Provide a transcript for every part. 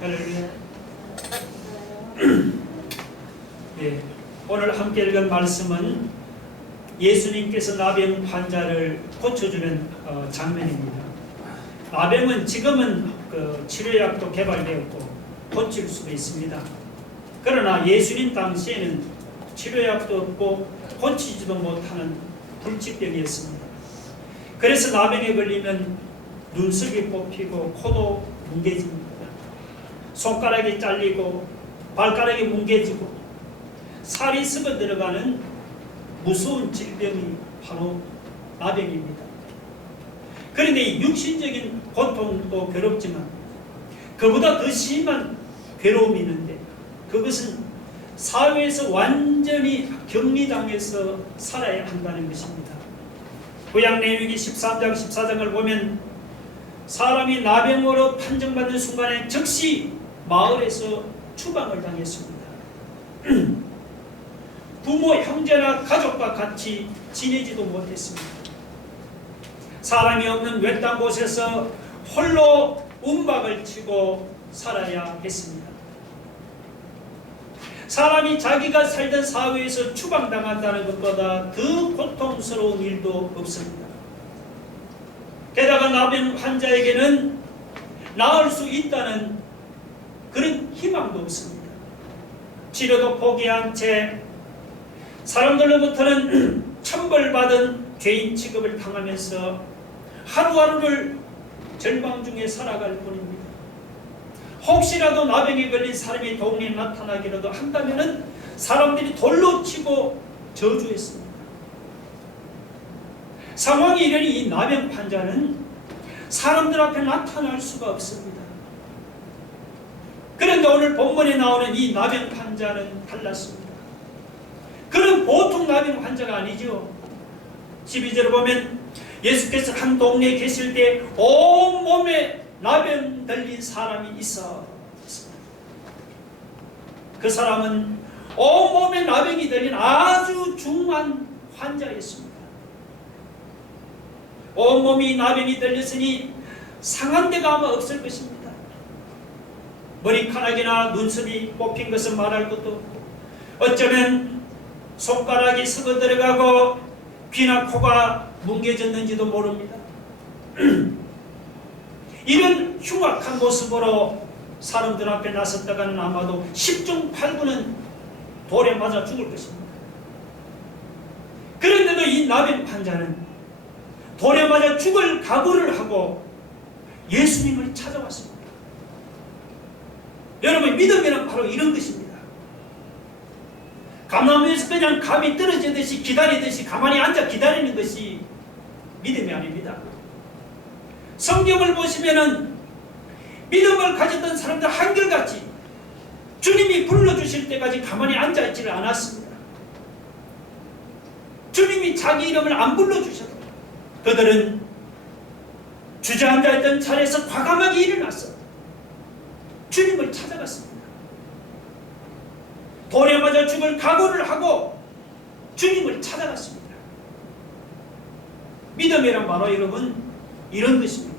할렐루야. 예, 오늘 함께 읽은 말씀은 예수님께서 나병 환자를 고쳐주는 장면입니다. 나병은 지금은 치료약도 개발되었고 고칠 수도 있습니다. 그러나 예수님 당시에는 치료약도 없고 고치지도 못하는 불치병이었습니다. 그래서 나병에 걸리면 눈썹이 뽑히고 코도 뭉개집니다. 손가락이 잘리고 발가락이 뭉개지고 살이 썩어 들어가는 무서운 질병이 바로 나병입니다. 그런데 이 육신적인 고통도 괴롭지만 그보다 더 심한 괴로움이 있는데 그것은 사회에서 완전히 격리당해서 살아야 한다는 것입니다. 구약레위기 13장 14장을 보면 사람이 나병으로 판정받는 순간에 즉시 마을에서 추방을 당했습니다. 부모, 형제나 가족과 같이 지내지도 못했습니다. 사람이 없는 외딴 곳에서 홀로 움박을 치고 살아야 했습니다. 사람이 자기가 살던 사회에서 추방당한다는 것보다 더 고통스러운 일도 없습니다. 게다가 나병 환자에게는 나을 수 있다는 그런 희망도 없습니다. 치료도 포기한 채 사람들로부터는 천벌받은 죄인 취급을 당하면서 하루하루를 절망 중에 살아갈 뿐입니다. 혹시라도 나병에 걸린 사람이 동네에 나타나기라도 한다면 사람들이 돌로 치고 저주했습니다. 상황이 이러니 이 나병 환자는 사람들 앞에 나타날 수가 없습니다. 그런데 오늘 본문에 나오는 이 나병 환자는 달랐습니다. 그는 보통 나병 환자가 아니죠. 12절을 보면 예수께서 한 동네에 계실 때 온몸에 나병 들린 사람이 있어. 그 사람은 온몸에 나병이 들린 아주 중한 환자였습니다. 온몸이 나병이 들렸으니 상한 데가 아마 없을 것입니다. 머리카락이나 눈썹이 뽑힌 것은 말할 것도 없고 어쩌면 손가락이 썩어 들어가고 귀나 코가 뭉개졌는지도 모릅니다. 이런 흉악한 모습으로 사람들 앞에 나섰다가는 아마도 10중 8구는 돌에 맞아 죽을 것입니다. 그런데도 이 나병 환자는 돌에 맞아 죽을 각오를 하고 예수님을 찾아왔습니다. 여러분, 믿음이란 바로 이런 것입니다. 감나무에서 그냥 감이 떨어지듯이 기다리듯이 가만히 앉아 기다리는 것이 믿음이 아닙니다. 성경을 보시면은 믿음을 가졌던 사람들 한결같이 주님이 불러주실 때까지 가만히 앉아있지를 않았습니다. 주님이 자기 이름을 안 불러주셔도 그들은 주저앉아있던 자리에서 과감하게 일어나서 주님을 찾아갔습니다. 돌에 맞아 죽을 각오를 하고 주님을 찾아갔습니다. 믿음이란 바로 여러분 이런 것입니다.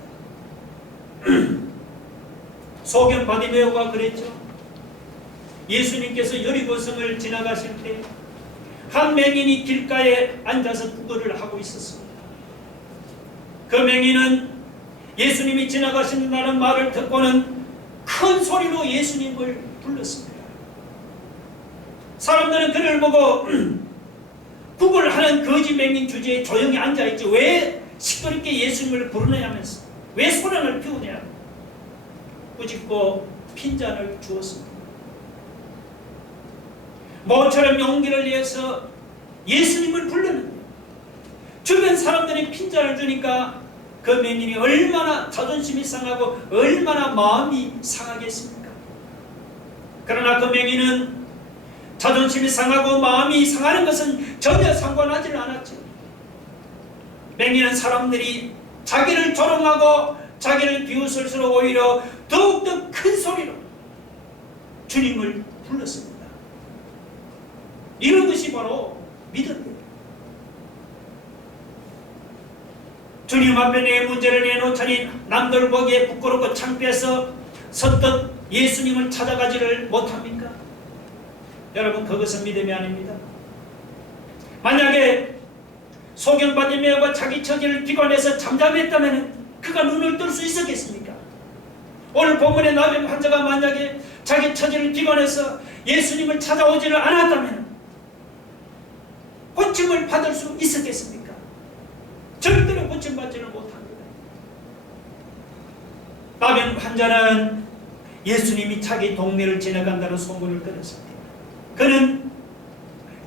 소경 바디메오가 그랬죠. 예수님께서 여리고성을 지나가실 때 한 맹인이 길가에 앉아서 구걸을 하고 있었습니다. 그 맹인은 예수님이 지나가신다는 말을 듣고는 큰 소리로 예수님을 불렀습니다. 사람들은 그를 보고 구걸하는 거지 맹인 주제에 조용히 앉아있지 왜 시끄럽게 예수님을 부르느냐 하면서 왜 소란을 피우냐 꾸짖고 핀잔을 주었습니다. 모처럼 용기를 내서 예수님을 불렀는데 주변 사람들이 핀잔을 주니까 그 맹인이 얼마나 자존심이 상하고 얼마나 마음이 상하겠습니까? 그러나 그 맹인은 자존심이 상하고 마음이 상하는 것은 전혀 상관하지 않았죠. 맹인은 사람들이 자기를 조롱하고 자기를 비웃을수록 오히려 더욱더 큰 소리로 주님을 불렀습니다. 이런 것이 바로 믿음입니다. 주님 앞에 내 문제를 내놓자니 남들 보기에 부끄럽고 창피해서 선뜻 예수님을 찾아가지를 못합니까? 여러분, 그것은 믿음이 아닙니다. 만약에 소경바디메오가 자기 처지를 비관해서 잠잠했다면 그가 눈을 뜰 수 있었겠습니까? 오늘 본문의 나병 환자가 만약에 자기 처지를 비관해서 예수님을 찾아오지를 않았다면 고침을 받을 수 있었겠습니까? 절대로 고침받지를 못합니다. 나병 환자는 예수님이 자기 동네를 지나간다는 소문을 들었습니다. 그는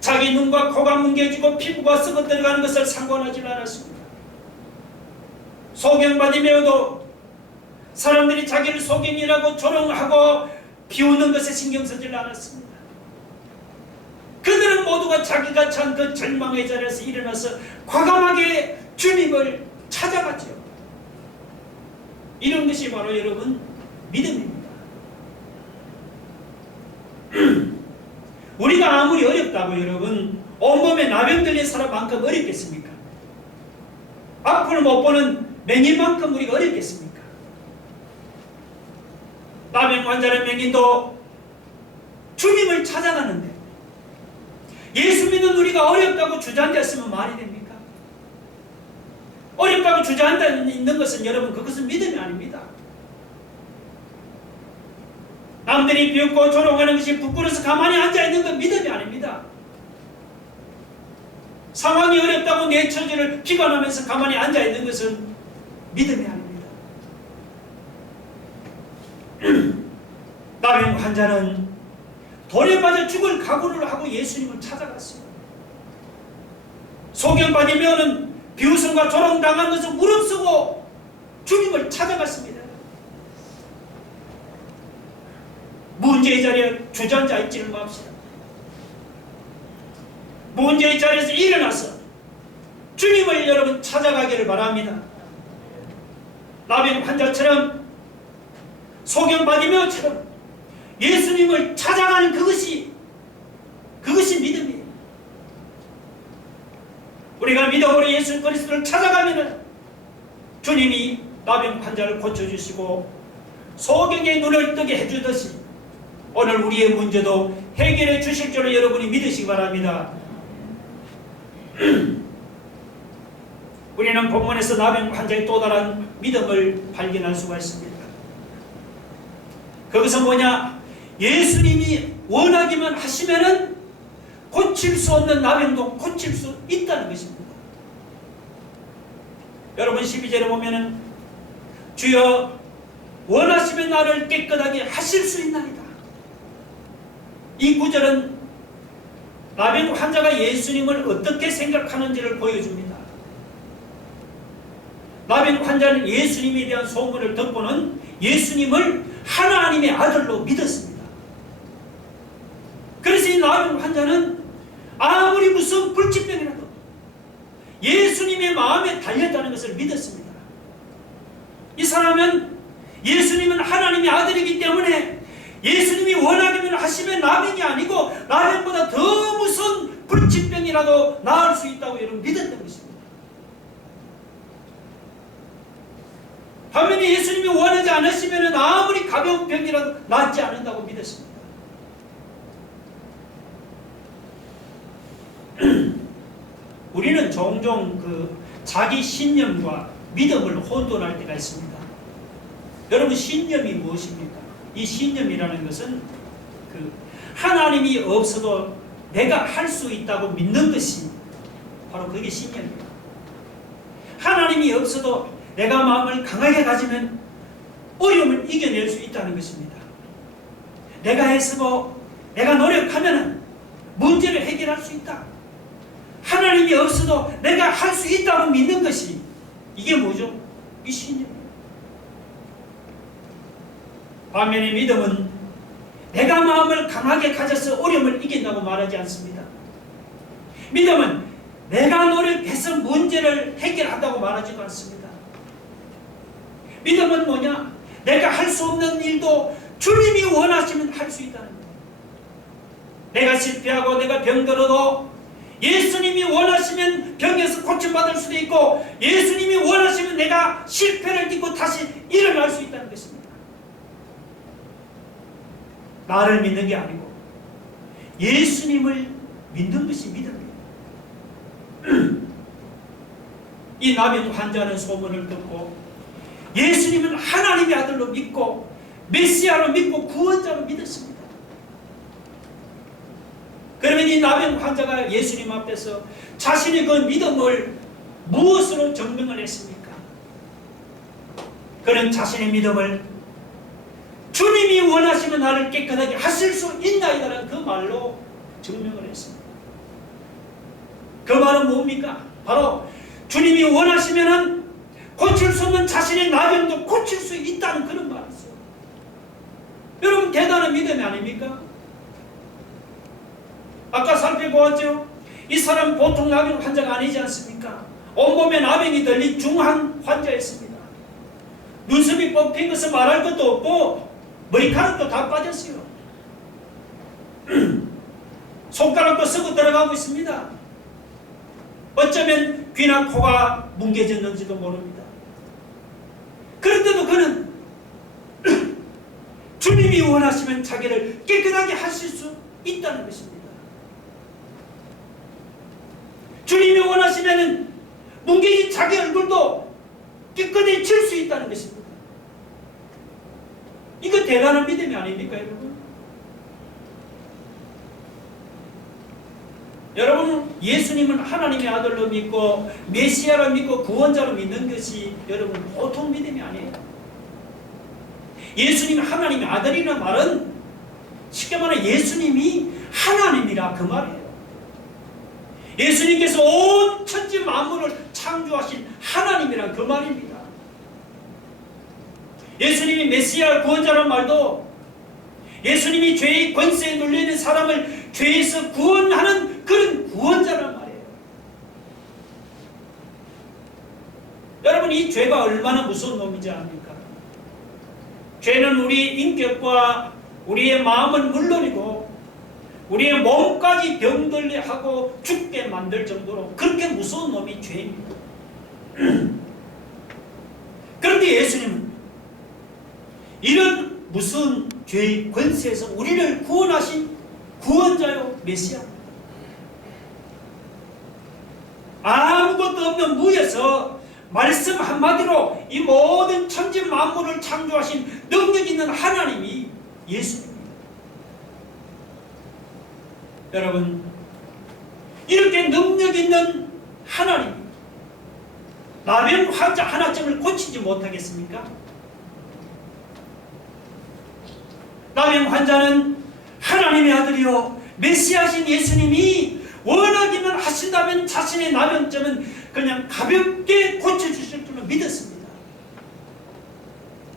자기 눈과 코가 뭉개지고 피부가 썩어 들어가는 것을 상관하지 않았습니다. 소경바디메오도 사람들이 자기를 소경이라고 조롱하고 비웃는 것에 신경 쓰지 않았습니다. 그들은 모두가 자기가 처한 그 절망의 자리에서 일어나서 과감하게 주님을 찾아갔죠. 이런 것이 바로 여러분 믿음입니다. 우리가 아무리 어렵다고 여러분 온몸에 나병 들린 사람만큼 어렵겠습니까? 앞을 못 보는 맹인만큼 우리가 어렵겠습니까? 나병 환자는 맹인도 주님을 찾아가는데 예수 믿는 우리가 어렵다고 주저앉았으면 말이 됩니까? 어렵다고 주저앉아 있는 것은 여러분 그것은 믿음이 아닙니다. 남들이 비웃고 조롱하는 것이 부끄러워서 가만히 앉아있는 건 믿음이 아닙니다. 상황이 어렵다고 내 처지를 비관하면서 가만히 앉아있는 것은 믿음이 아닙니다. 나병 환자는 돌에 맞아 죽을 각오를 하고 예수님을 찾아갔습니다. 소경바디메오는 비웃음과 조롱당한 것을 무릅쓰고 주님을 찾아갔습니다. 문제의 자리에 주저앉아 있지를 맙시다. 문제의 자리에서 일어나서 주님을 여러분 찾아가기를 바랍니다. 나병 환자처럼 소경바디메오처럼 예수님을 찾아가는 그것이 믿음이에요. 우리가 믿음으로 예수 그리스도를 찾아가면 주님이 나병 환자를 고쳐주시고 소경의 눈을 뜨게 해주듯이 오늘 우리의 문제도 해결해 주실 줄을 여러분이 믿으시기 바랍니다. 우리는 본문에서 나병 환자의 또 다른 믿음을 발견할 수가 있습니다. 거기서 뭐냐? 예수님이 원하기만 하시면은 고칠 수 없는 나병도 고칠 수 있다는 것입니다. 여러분 12절에 보면은 주여 원하시면 나를 깨끗하게 하실 수 있나이다. 이 구절은 나병 환자가 예수님을 어떻게 생각하는지를 보여줍니다. 나병 환자는 예수님에 대한 소문을 듣고는 예수님을 하나님의 아들로 믿었습니다. 그래서 이 나병 환자는 아무리 무슨 불치병이라도 예수님의 마음에 달렸다는 것을 믿었습니다. 이 사람은 예수님은 하나님의 아들이기 때문에 예수님이 원하기만 하시면 나병이 아니고 나병보다 더 무슨 불치병이라도 나을 수 있다고 여러분 믿었던 것입니다. 반면에 예수님이 원하지 않으시면 아무리 가벼운 병이라도 낫지 않는다고 믿었습니다. 우리는 종종 그 자기 신념과 믿음을 혼돈할 때가 있습니다. 여러분 신념이 무엇입니까? 이 신념이라는 것은 그 하나님이 없어도 내가 할 수 있다고 믿는 것이 바로 그게 신념입니다. 하나님이 없어도 내가 마음을 강하게 가지면 어려움을 이겨낼 수 있다는 것입니다. 내가 애쓰고 내가 노력하면 문제를 해결할 수 있다. 하나님이 없어도 내가 할 수 있다고 믿는 것이 이게 뭐죠? 이 신념입니다. 반면에 믿음은 내가 마음을 강하게 가져서 어려움을 이긴다고 말하지 않습니다. 믿음은 내가 노력해서 문제를 해결한다고 말하지도 않습니다. 믿음은 뭐냐? 내가 할 수 없는 일도 주님이 원하시면 할 수 있다는 거예요. 내가 실패하고 내가 병들어도 예수님이 원하시면 병에서 고침받을 수도 있고 예수님이 원하시면 내가 실패를 딛고 다시 일어날 수 있다는 것입니다. 나를 믿는 게 아니고 예수님을 믿는 것이 믿음이에요. 이 나병 환자는 소문을 듣고 예수님은 하나님의 아들로 믿고 메시아로 믿고 구원자로 믿었습니다. 그러면 이 나병 환자가 예수님 앞에서 자신의 그 믿음을 무엇으로 증명을 했습니까? 그는 자신의 믿음을 주님이 원하시면 나를 깨끗하게 하실 수 있나이다라는 그 말로 증명을 했습니다. 그 말은 뭡니까? 바로 주님이 원하시면 고칠 수 없는 자신의 나병도 고칠 수 있다는 그런 말이죠. 여러분 대단한 믿음이 아닙니까? 아까 살펴보았죠? 이 사람 보통 나병 환자가 아니지 않습니까? 온몸에 나병이 들린 중한 환자였습니다. 눈썹이 뽑힌 것은 말할 것도 없고 머리카락도 다 빠졌어요. 손가락도 썩어 들어가고 있습니다. 어쩌면 귀나 코가 뭉개졌는지도 모릅니다. 그런데도 그는 주님이 원하시면 자기를 깨끗하게 하실 수 있다는 것입니다. 주님이 원하시면 뭉개진 자기 얼굴도 깨끗해질 수 있다는 것입니다. 이거 대단한 믿음이 아닙니까, 여러분? 여러분, 예수님은 하나님의 아들로 믿고 메시아로 믿고 구원자로 믿는 것이 여러분 보통 믿음이 아니에요. 예수님이 하나님의 아들이라는 말은 쉽게 말해 예수님이 하나님이라 그 말이에요. 예수님께서 온 천지 만물을 창조하신 하나님이란 그 말입니다. 예수님이 메시아 구원자란 말도 예수님이 죄의 권세에 눌려있는 사람을 죄에서 구원하는 그런 구원자란 말이에요. 여러분 이 죄가 얼마나 무서운 놈인지 압니까? 죄는 우리 인격과 우리의 마음은 물론이고 우리의 몸까지 병들게 하고 죽게 만들 정도로 그렇게 무서운 놈이 죄입니다. 그런데 예수님은 이런 무서운 죄의 권세에서 우리를 구원하신 구원자요 메시아, 아무것도 없는 무에서 말씀 한마디로 이 모든 천지 만물을 창조하신 능력 있는 하나님이 예수님입니다. 여러분 이렇게 능력 있는 하나님 나병 환자 하나쯤을 고치지 못하겠습니까? 나병 환자는 하나님의 아들이요 메시아신 예수님이 원하기만 하신다면 자신의 나병점은 그냥 가볍게 고쳐주실 줄로 믿었습니다.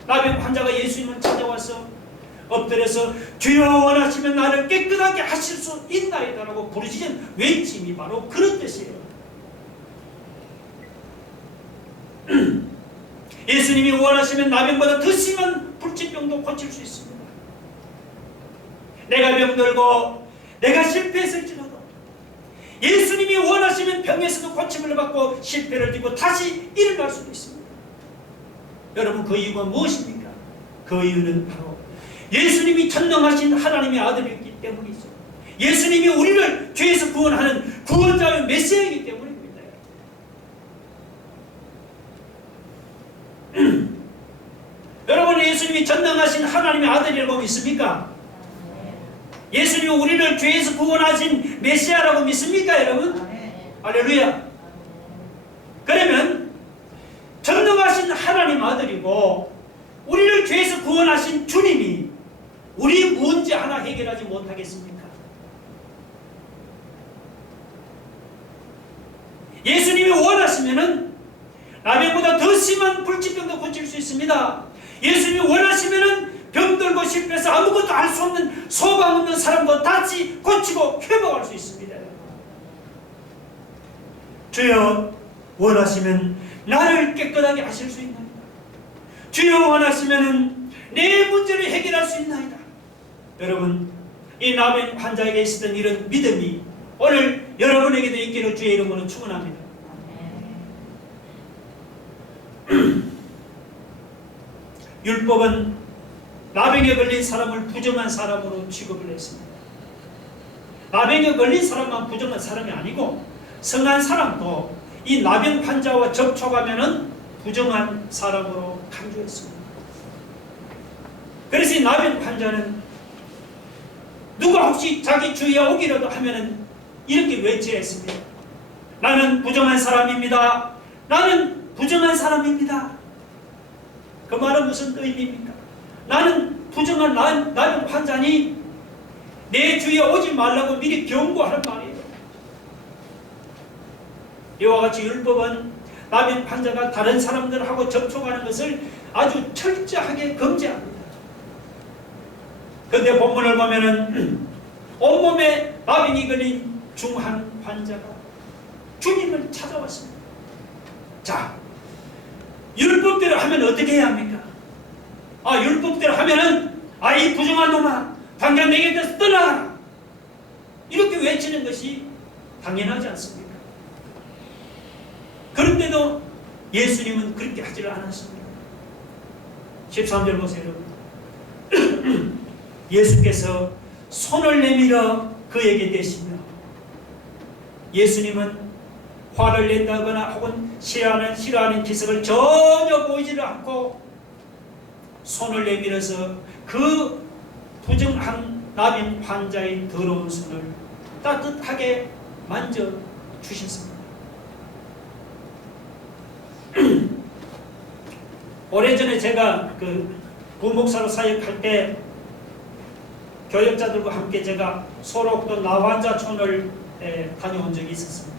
나병 환자가 예수님을 찾아와서 엎드려서 주여 원하시면 나를 깨끗하게 하실 수 있나이다 라고 부르짖은 외침이 바로 그런 뜻이에요. 예수님이 원하시면 나병보다 더 심한 불치병도 고칠 수 있습니다. 내가 병들고 내가 실패했을지라도 예수님이 원하시면 병에서도 고침을 받고 실패를 띠고 다시 일어날 수도 있습니다. 여러분 그 이유가 무엇입니까? 그 이유는 바로 예수님이 전능하신 하나님의 아들이기 때문이죠. 예수님이 우리를 죄에서 구원하는 구원자의 메시아이기 때문입니다. 여러분 예수님이 전능하신 하나님의 아들이라고 믿습니까? 예수님이 우리를 죄에서 구원하신 메시아라고 믿습니까 여러분? 할렐루야. 그러면 전능하신 하나님 아들이고 우리를 죄에서 구원하신 주님이 우리 문제 하나 해결하지 못하겠습니까? 예수님이 원하시면은 나병보다 더 심한 불치병도 고칠 수 있습니다. 예수님이 원하시면은 병들고 실패해서 아무것도 할 수 없는 소망 없는 사람도 다시 고치고 회복할 수 있습니다. 주여 원하시면 나를 깨끗하게 하실 수 있나이다. 주여 원하시면 내 문제를 해결할 수 있나이다. 여러분 이 나병 환자에게 있었던 이런 믿음이 오늘 여러분에게도 있기를 주의 이름으로 축원합니다. 율법은 나병에 걸린 사람을 부정한 사람으로 취급을 했습니다. 나병에 걸린 사람만 부정한 사람이 아니고 성한 사람도 이 나병 환자와 접촉하면은 부정한 사람으로 간주했습니다. 그래서 이 나병 환자는 누가 혹시 자기 주위에 오기라도 하면은 이렇게 외쳐야 했습니다. 나는 부정한 사람입니다. 나는 부정한 사람입니다. 그 말은 무슨 의미입니까? 나는 부정한 나병 환자니 내 주위에 오지 말라고 미리 경고하는 말이에요. 이와 같이 율법은 나병 환자가 다른 사람들하고 접촉하는 것을 아주 철저하게 금지합니다. 그런데 본문을 보면은 온몸에 나병이 걸린 중한 환자가 주님을 찾아왔습니다. 자, 율법대로 하면 어떻게 해야 합니까? 율법대로 하면은 이 부정한 놈아 당장 내 곁에서 떠나가라 이렇게 외치는 것이 당연하지 않습니까? 그런데도 예수님은 그렇게 하지를 않았습니다. 13절 보세요. 예수께서 손을 내밀어 그에게 대시며, 예수님은 화를 낸다거나 혹은 싫어하는 기색을 전혀 보이지를 않고 손을 내밀어서 그 부정한 나병 환자의 더러운 손을 따뜻하게 만져주셨습니다. 오래전에 제가 부목사로 사역할 때 교역자들과 함께 제가 소록도 나환자촌을 다녀온 적이 있었습니다.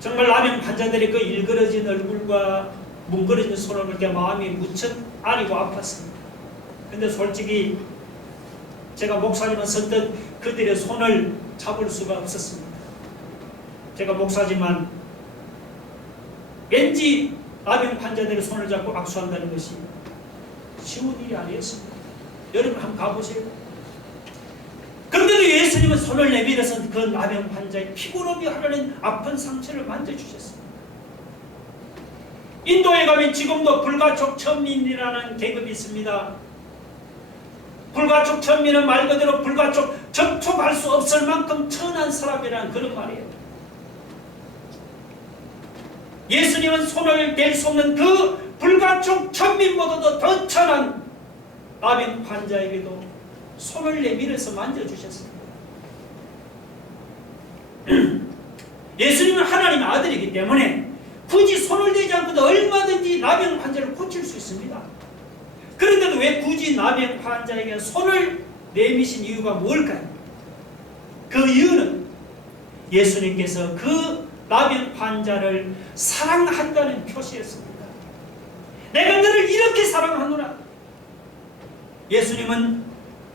정말 나병 환자들이 그 일그러진 얼굴과 뭉그러진 손을 볼 때 마음이 무척 아리고 아팠습니다. 근데 솔직히 제가 목사님은 선뜻 그들의 손을 잡을 수가 없었습니다. 제가 목사지만 왠지 나병 환자들의 손을 잡고 악수한다는 것이 쉬운 일이 아니었습니다. 여러분 한번 가보세요. 그런데도 예수님은 손을 내밀어서 그 나병 환자의 피고름이 하려는 아픈 상처를 만져주셨습니다. 인도에 가면 지금도 불가촉 천민이라는 계급이 있습니다. 불가촉 천민은 말 그대로 불가촉 접촉할 수 없을 만큼 천한 사람이라는 그런 말이에요. 예수님은 손을 댈 수 없는 그 불가촉 천민보다도 더 천한 나병 환자에게도 손을 내밀어서 만져주셨습니다. 예수님은 하나님의 아들이기 때문에 굳이 손을 대지 않고도 얼마든지 나병 환자를 고칠 수 있습니다. 그런데도 왜 굳이 나병 환자에게 손을 내미신 이유가 뭘까요? 그 이유는 예수님께서 그 나병 환자를 사랑한다는 표시였습니다. 내가 너를 이렇게 사랑하노라. 예수님은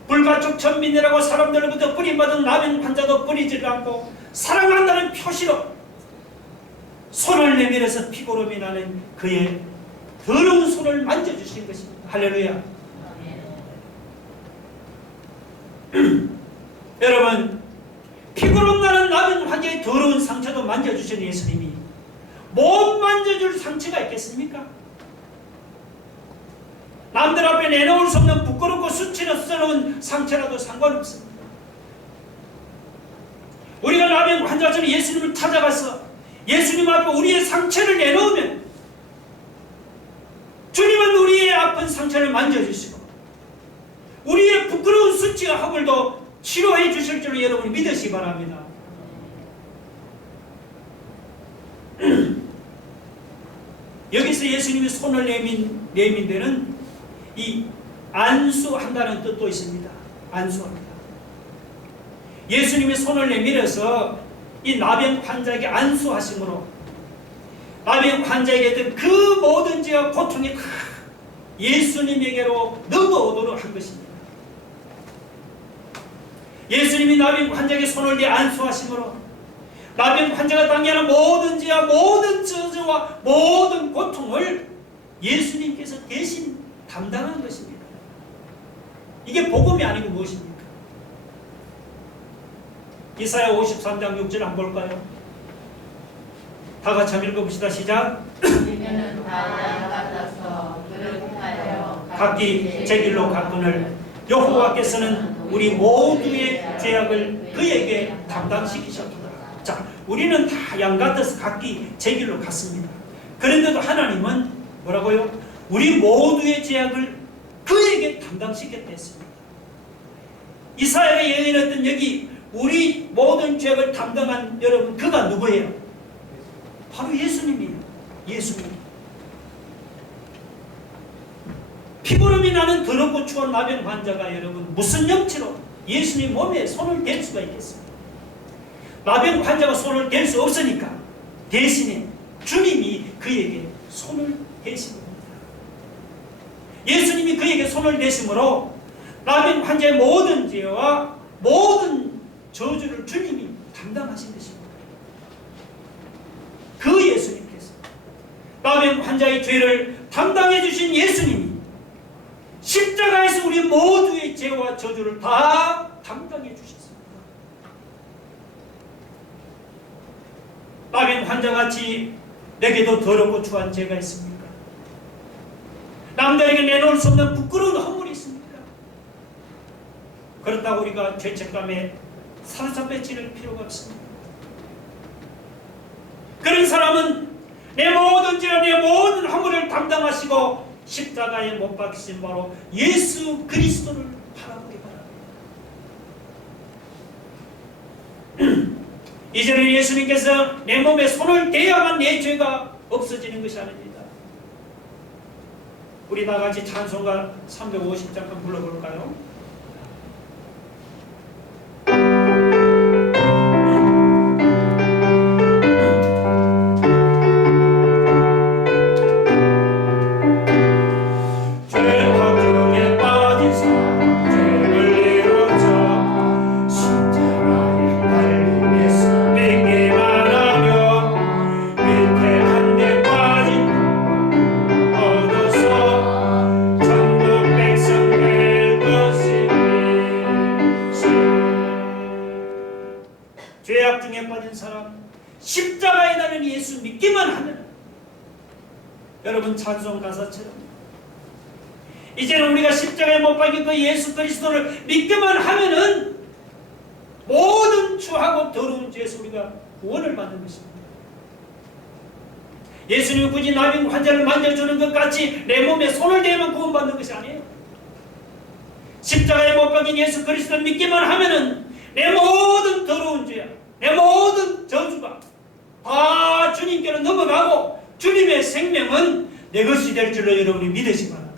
불가촉 천민이라고 사람들로부터 뿌림받은 나병 환자도 뿌리지를 않고 사랑한다는 표시로 손을 내밀어서 피고름이 나는 그의 더러운 손을 만져주신 것입니다. 할렐루야. 여러분, 피고름 나는 나병 환자의 더러운 상처도 만져주신 예수님이 못 만져줄 상처가 있겠습니까? 남들 앞에 내놓을 수 없는 부끄럽고 수치스러운 상처라도 상관없습니다. 우리가 나병 환자처럼 예수님을 찾아가서 예수님 앞에 우리의 상처를 내놓으면 주님은 우리의 아픈 상처를 만져주시고 우리의 부끄러운 수치와 허물도 치료해 주실 줄 여러분이 믿으시기 바랍니다. 여기서 예수님이 손을 내민 데는 이 안수한다는 뜻도 있습니다. 안수합니다. 예수님이 손을 내밀어서 이 나병 환자에게 안수하심으로 나병 환자에게 그 모든 죄와 고통이 예수님에게로 넘어오도록 한 것입니다. 예수님이 나병 환자에게 손을 대 안수하심으로 나병 환자가 당하는 모든 죄와 모든 저주와 모든 고통을 예수님께서 대신 담당한 것입니다. 이게 복음이 아니고 무엇입니까? 이사야 53장 6절 한번 볼까요? 다 같이 한번 읽어봅시다. 시작. 이는 다 양 같아서 그릇하여 각기 제 길로 갔거늘 여호와께서는 우리 모두의 죄악을 그에게 담당시키셨도다. 자, 우리는 다 양같아서 각기 제 길로 갔습니다. 그런데도 하나님은 뭐라고요? 우리 모두의 죄악을 그에게 담당시켰다 했습니다. 이사야가 예언했던 여기 우리 모든 죄악을 담당한 여러분, 그가 누구예요? 바로 예수님이에요. 예수님. 피부름이 나는 더럽고 추한 나병 환자가 여러분 무슨 염치로 예수님 몸에 손을 댈 수가 있겠습니까? 나병 환자가 손을 댈 수 없으니까 대신에 주님이 그에게 손을 대신 겁니다. 예수님이 그에게 손을 대심으로 나병 환자의 모든 죄와 모든 저주를 주님이 담당하신 것입니다. 그 예수님께서 나병 환자의 죄를 담당해 주신 예수님이 십자가에서 우리 모두의 죄와 저주를 다 담당해 주셨습니다. 나병 환자같이 내게도 더럽고 추한 죄가 있습니까? 남들에게 내놓을 수 없는 부끄러운 허물이 있습니까? 그렇다고 우리가 죄책감에 사로잡혀 지를 필요가 없습니다. 그런 사람은 내 모든 죄와 내 모든 허물을 담당하시고 십자가에 못 박히신 바로 예수 그리스도를 바라보기 바랍니다. 이제는 예수님께서 내 몸에 손을 대야만 내 죄가 없어지는 것이 아닙니다. 우리 다같이 찬송가 350장 한번 불러볼까요? 죄악 중에 빠진 사람, 십자가에 달린 예수 믿기만 하면, 여러분 찬송 가사처럼 이제는 우리가 십자가에 못 박힌 그 예수 그리스도를 믿기만 하면은 모든 추하고 더러운 죄에서 우리가 구원을 받는 것입니다. 예수님이 굳이 나병 환자를 만져주는 것 같이 내 몸에 손을 대면 구원받는 것이 아니에요. 십자가에 못 박힌 예수 그리스도를 믿기만 하면은 내 모든 더러운 죄, 내 모든 저주가 다 주님께로 넘어가고 주님의 생명은 내 것이 될 줄로 여러분이 믿으시기 바랍니다.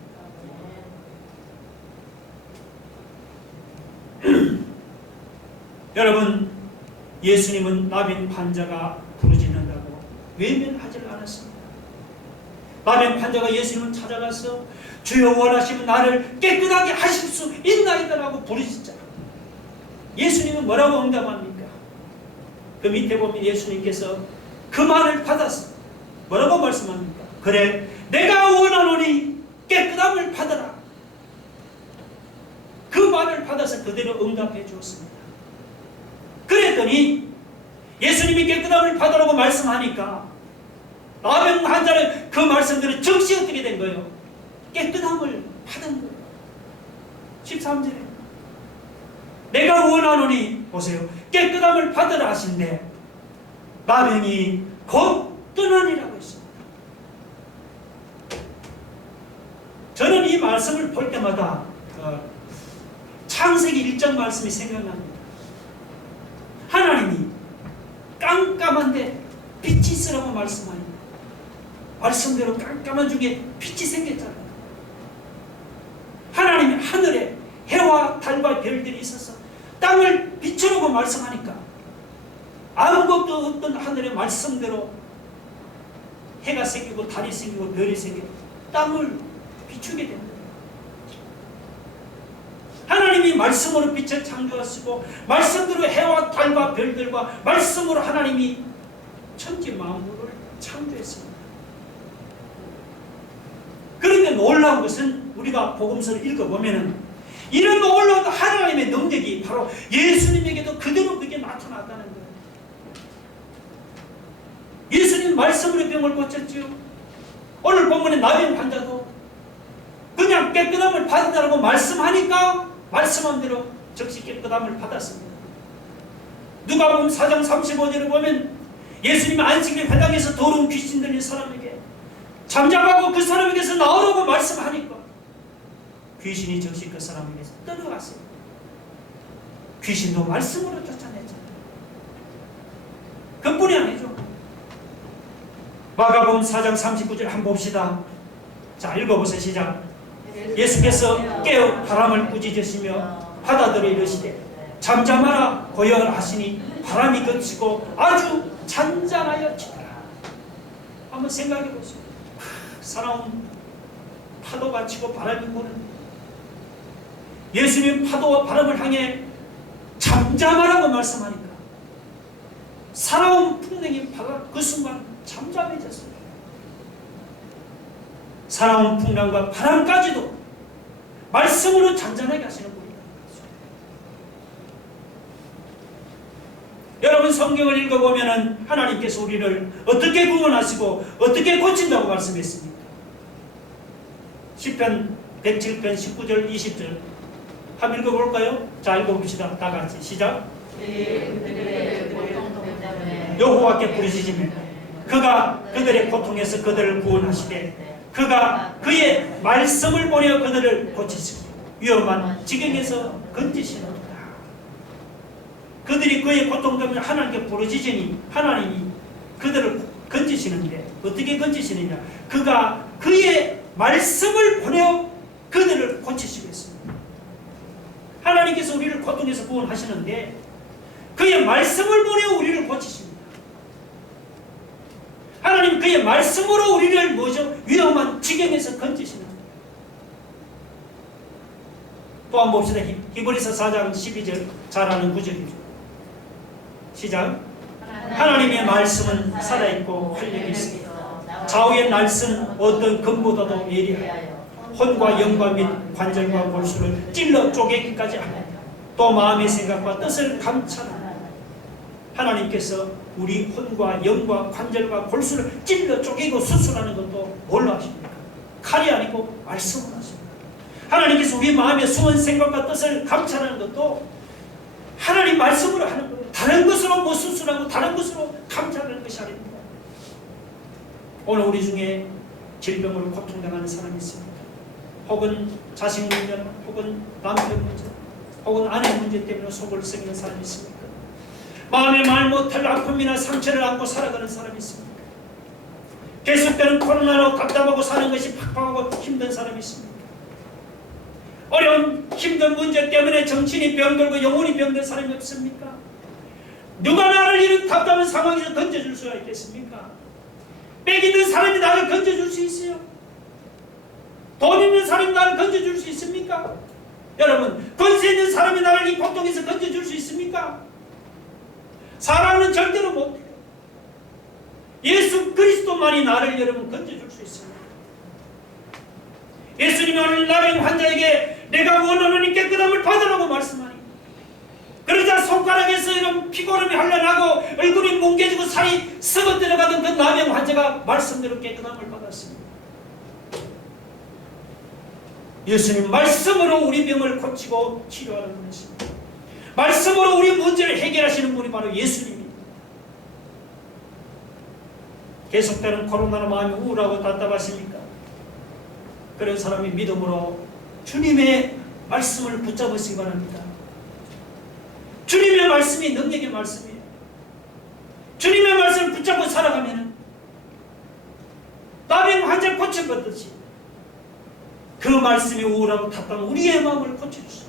여러분, 예수님은 나병 환자가 부르짖는다고 외면하지 않았습니다. 나병 환자가 예수님을 찾아가서 주여 원하시면 나를 깨끗하게 하실 수 있나이다라고 부르짖잖아요. 예수님은 뭐라고 응답합니까? 그 밑에 보면 예수님께서 그 말을 받아서 뭐라고 말씀합니까? 그래, 내가 원하노니 깨끗함을 받아라. 그 말을 받아서 그대로 응답해 주었습니다. 그랬더니 예수님이 깨끗함을 받으라고 말씀하니까 나병 환자는 그 말씀대로 즉시 어떻게 된 거예요? 깨끗함을 받은 거예요. 13절에 내가 원하노니, 보세요, 깨끗함을 받으라 하신데 나병이 곧 떠나니라고 했습니다. 저는 이 말씀을 볼 때마다 창세기 1장 말씀이 생각납니다. 하나님이 깜깜한데 빛이 있으라고 말씀하니 말씀대로 깜깜한 중에 빛이 생겼잖아요. 하나님이 하늘에 해와 달과 별들이 있어서 땅을 비추라고 말씀하니까 아무것도 없던 하늘의 말씀대로 해가 생기고 달이 생기고 별이 생기고 땅을 비추게 됩니다. 하나님이 말씀으로 빛을 창조하시고 말씀대로 해와 달과 별들과 말씀으로 하나님이 천지 만물을 창조했습니다. 그런데 놀라운 것은 우리가 복음서를 읽어보면 이런 놀라운 하나님의 능력이 바로 예수님에게도 그대로 그게 나타났다는 거예요. 예수님 말씀으로 병을 고쳤지요. 오늘 본문의 나병 환자도 그냥 그냥 깨끗함을 받았다고 말씀하니까 말씀한 대로 즉시 깨끗함을 받았습니다. 누가복음 4장 35절을 보면 예수님이 안식일 회당에서 더러운 귀신 들린 사람에게 잠잠하고 그 사람에게서 나오라고 말씀하니까 귀신이 즉시 그 사람에게서 떠나갔어요. 귀신도 말씀으로 쫓아냈잖아요. 그뿐이 아니죠. 마가복음 4장 39절 한번 봅시다. 자, 읽어보세요. 시작. 예수께서 깨어 바람을 꾸짖으시며 바다들에 이르시되 잠잠하라 고요하시니 바람이 그치고 아주 잔잔하여지더라. 한번 생각해 보세요. 사나운 파도가 치고 바람이 부는데 예수님 파도와 바람을 향해 잠잠하라고 말씀하니까 사나운 풍랑이 바다 그 순간 잠잠해졌어요. 사나운 풍랑과 바람까지도 말씀으로 잔잔하게 하시는 분이다. 여러분 성경을 읽어보면 하나님께서 우리를 어떻게 구원하시고 어떻게 고친다고 말씀했습니까? 시편 107편 19절 20절 한번 읽어볼까요? 자, 읽어봅시다. 다 같이 시작. 여호와께 부르짖으며 그가 그들의 고통에서 그들을 구원하시되 그가 그의 말씀을 보내어 그들을 고치시고 위험한 지경에서 건지시노라. 그들이 그의 고통 때문에 하나님께 부르짖으니 하나님이 그들을 건지시는데 어떻게 건지시느냐? 그가 그의 말씀을 보내어 그들을 고치시고 있습니다. 하나님께서 우리를 고통에서 구원하시는데 그의 말씀을 보내어 우리를 고치십니다. 하나님 그의 말씀으로 우리를 뭐죠? 위험한 지경에서 건지시는 거예요. 또 한번 봅시다. 히브리서 4장 12절 잘 아는 구절이죠. 시작. 하나님의 말씀은 살아있고 활력이 있습니다. 좌우의 날선 어떤 금보다도 예리하여 혼과 영과 및 관절과 골수를 찔러 쪼개기까지 하며 또 마음의 생각과 뜻을 감찰하라. 하나님께서 우리 혼과 영과 관절과 골수를 찔러 쪼개고 수술하는 것도 뭘로 하십니까? 칼이 아니고 말씀으로 하십니다. 하나님께서 우리 마음의 숨은 생각과 뜻을 감찰하는 것도 하나님 말씀으로 하는 거예요. 다른 것으로 못 수술하고 다른 것으로 감찰하는 것이 아닙니다. 오늘 우리 중에 질병으로 고통당하는 사람이 있습니다. 혹은 자식 문제, 혹은 남편 문제, 혹은 아내 문제 때문에 속을 썩이는 사람이 있습니까? 마음에 말 못할 아픔이나 상처를 안고 살아가는 사람이 있습니까? 계속되는 코로나로 답답하고 사는 것이 팍팍하고 힘든 사람이 있습니까? 어려운 힘든 문제 때문에 정신이 병들고 영혼이 병든 사람이 없습니까? 누가 나를 이런 답답한 상황에서 던져줄 수가 있겠습니까? 빽 있는 사람이 나를 건져줄 수 있어요? 돈 있는 사람이 나를 건져줄 수 있습니까? 여러분, 권세 있는 사람이 나를 이 고통에서 건져줄 수 있습니까? 사람은 절대로 못해요. 예수 그리스도만이 나를 여러분 건져줄 수 있습니다. 예수님이 오늘 나병 환자에게 내가 원하노니 깨끗함을 받으라고 말씀하니 그러자 손가락에서 이런 피고름이 흘러나고 얼굴이 뭉개지고 살이 썩어 들어가던 그 나병 환자가 말씀대로 깨끗함을 받았습니다. 예수님 말씀으로 우리 병을 고치고 치료하는 분이십니다. 말씀으로 우리 문제를 해결하시는 분이 바로 예수님입니다. 계속되는 코로나로 마음이 우울하고 답답하십니까? 그런 사람이 믿음으로 주님의 말씀을 붙잡으시기 바랍니다. 주님의 말씀이 능력의 말씀이에요. 주님의 말씀을 붙잡고 살아가면 나병 환자를 고쳐받듯이 그 말씀이 우울하고 답답한 우리의 마음을 고쳐주십니다.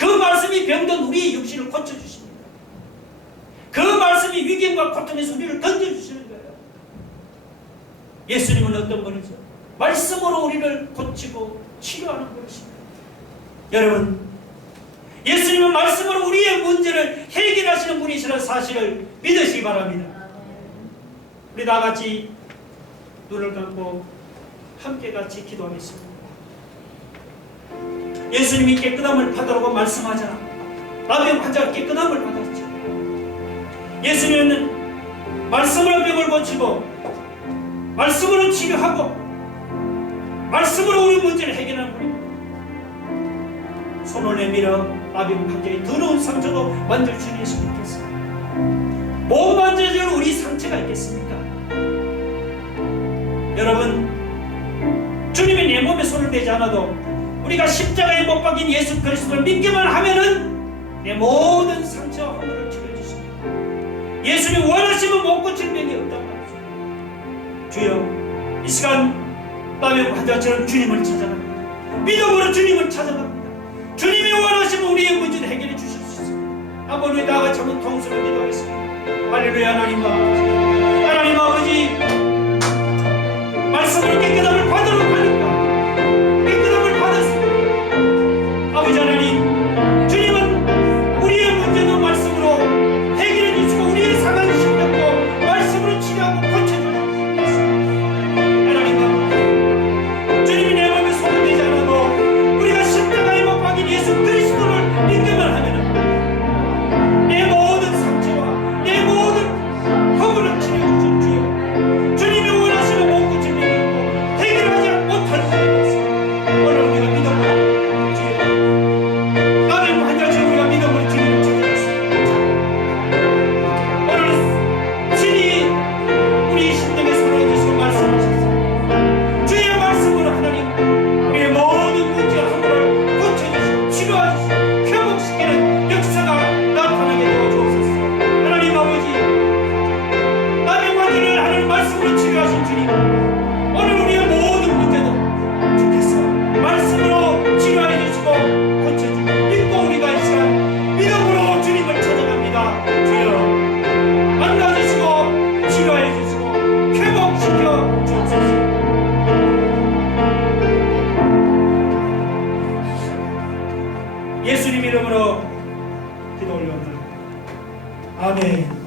그 말씀이 병든 우리의 육신을 고쳐주십니다. 그 말씀이 위기와 고통에서 우리를 건져주시는 거예요. 예수님은 어떤 분이죠? 말씀으로 우리를 고치고 치료하는 분이십니다. 여러분, 예수님은 말씀으로 우리의 문제를 해결하시는 분이시라는 사실을 믿으시기 바랍니다. 우리 다 같이 눈을 감고 함께 같이 기도하겠습니다. 예수님이 깨끗함을 받으라고 말씀하자 나병 환자가 깨끗함을 받았죠. 예수님은 말씀으로 병을 고치고 말씀으로 치료하고 말씀으로 우리 문제를 해결하는 분입니다. 손을 내밀어 나병 환자의 더러운 상처도 만져주신 예수 믿겠습니다. 못 만져줄 우리 상처가 있겠습니까? 여러분, 주님이 내 몸에 손을 대지 않아도 우리가 십자가에 못 박힌 예수 그리스도를 믿기만 하면은 내 모든 상처와 허물을 치료해 주십니다. 예수님 원하시면 못 고칠 병이 없단 말이죠. 주여, 이 시간 나병 환자처럼 주님을 찾아갑니다. 믿음으로 주님을 찾아갑니다. 주님이 원하시면 우리의 문제를 해결해 주실 수 있습니다. 한번 우리 다 같이 한번 통수를 기도하겠습니다. 할렐루야. 하나님 아버지, 하나님 아버지, 말씀으로 깨끗함을 받으러 가니까 깨끗함을 받았습니다. 아버지 하나님, 주님은 우리의 문제도 말씀으로 해결해 주시고 우리의 상한 심령도 말씀으로 치료하고 고쳐주시고 하나님 아버지, 주님이 내 마음에 손을 대지 않아도 우리가 십자가에 못 박힌 예수 그리스도를 믿기만 하면은 내 모든 상처와 내 모든 허물을 치료해 주신 주여, 주님이 원하시는 못 고칠 병이 있고 해결하지 못할 병이 있습니다. 오늘 우리가 믿음으로 주여, 나의 환자처럼 우리가 믿음으로 주님을 찾아갔습니다. 오늘 친히 우리 심령에 손을 드시고 말씀하셨습니다. 주의 말씀으로 하나님, 우리의 모든 문제와 허물을 고쳐주시고 치료하시고 회복시키는 역사가 나타나게 도와주옵소서. 하나님 아버지, 나의 문제를 하나님 말씀으로 치료하신 주님, 오늘 우리의 모든 문제도 주께서 말씀으로 치료해 주시고 고쳐주고 믿고 우리가 이 시간 믿음으로 주님을 찾아갑니다. 주여, 만나주시고 치료해 주시고 회복시켜 주옵소서. 예수님 이름으로 기도 올려옵니다. 아멘.